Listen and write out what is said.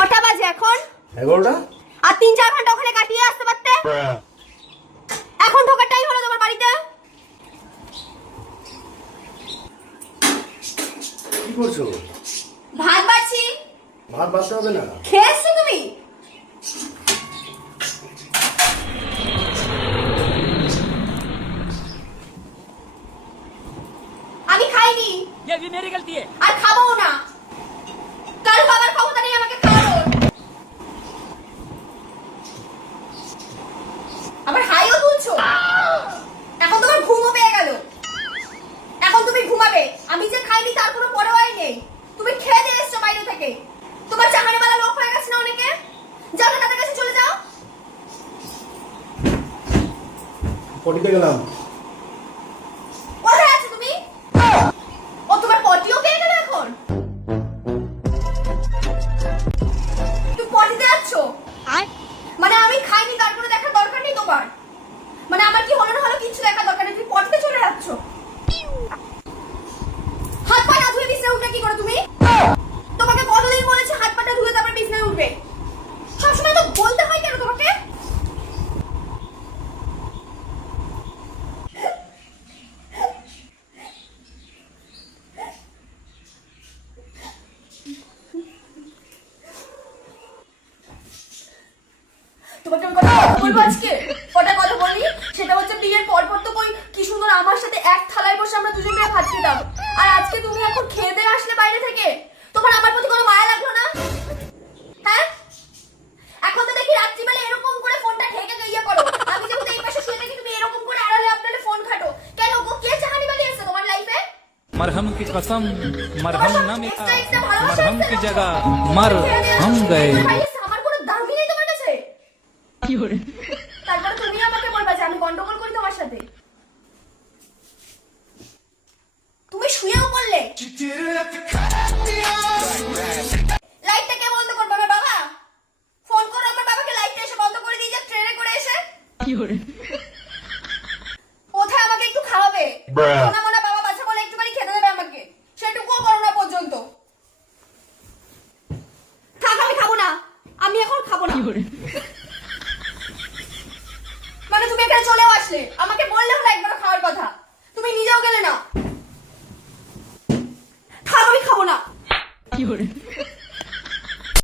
কটা বাজে এখন এগারোটা আর তিন চার ঘন্টা ওখানে কাটিয়ে আসতে পারতে এখন ঢোকার টাইম হলো তোমার বাড়িতে কি করছো ভাত বাড়ছি ভাত বাঁচতে হবে না খেয়ে এসছো তুমি আমি খাইনি ये भी मेरी गलती है আর খাবো না কাল বাবার খাইনি তার কোনো পরোয়াই নেই। তুমি খেয়ে দিয়ে এসছো বাইরে থেকে। তোমার চাহানিওয়ালা লোক হয়ে গেছে না অনেকে? যাও তাদের কাছে চলে যাও। পটিতে গেলাম। তোমাকে আমি কথা বলবো আজকে কটা কথা বলি সেটা হচ্ছে বিয়ের পর পর তো কই কি সুন্দর আমার সাথে এক থালায় বসে আমরা দুজন মিলে ভাত খেতাম আর আজকে তুমি এখন খেয়ে দিয়ে আসলে বাইরে থেকে তোমার আমার প্রতি কোনো মায়া লাগলো না হ্যাঁ এখন তো দেখি রাত্রিবেলা এরকম করে ফোনটা ঢেকে ইয়ে করো আমি যেহেতু এই পাশে শুয়ে থাকি তুমি এরকম করে আড়ালে আপনারে ফোন খাটো কেন গো কে চাহানি বালি এসে তোমার লাইফে मरहम की कसम मरहम न मिला मरहम की जगह मर हम गए তারপরে তুমি আমাকে বলবা যে আমি গন্ডগোল করি তোমার সাথে। তুমি শুয়েও বললে লাইটটা কে বন্ধ করবে বাবা? ফোন করো আমার বাবাকে লাইটটা এসে বন্ধ করে দিয়ে যা ট্রেনে করে এসে। কোথায় আমাকে একটু খাওয়াবে? সোনা মোনা বাবা বাচ্চা বলে একটুখানি খেতে দেবে আমাকে। সেটুকুও করো না পর্যন্ত। থাক আমি খাব না। আমি এখন খাব না। এখানে চলেও আসলে। আমাকে বললেও না একবার খাওয়ার কথা। তুমি নিজেও গেলে না। আমি খাব না।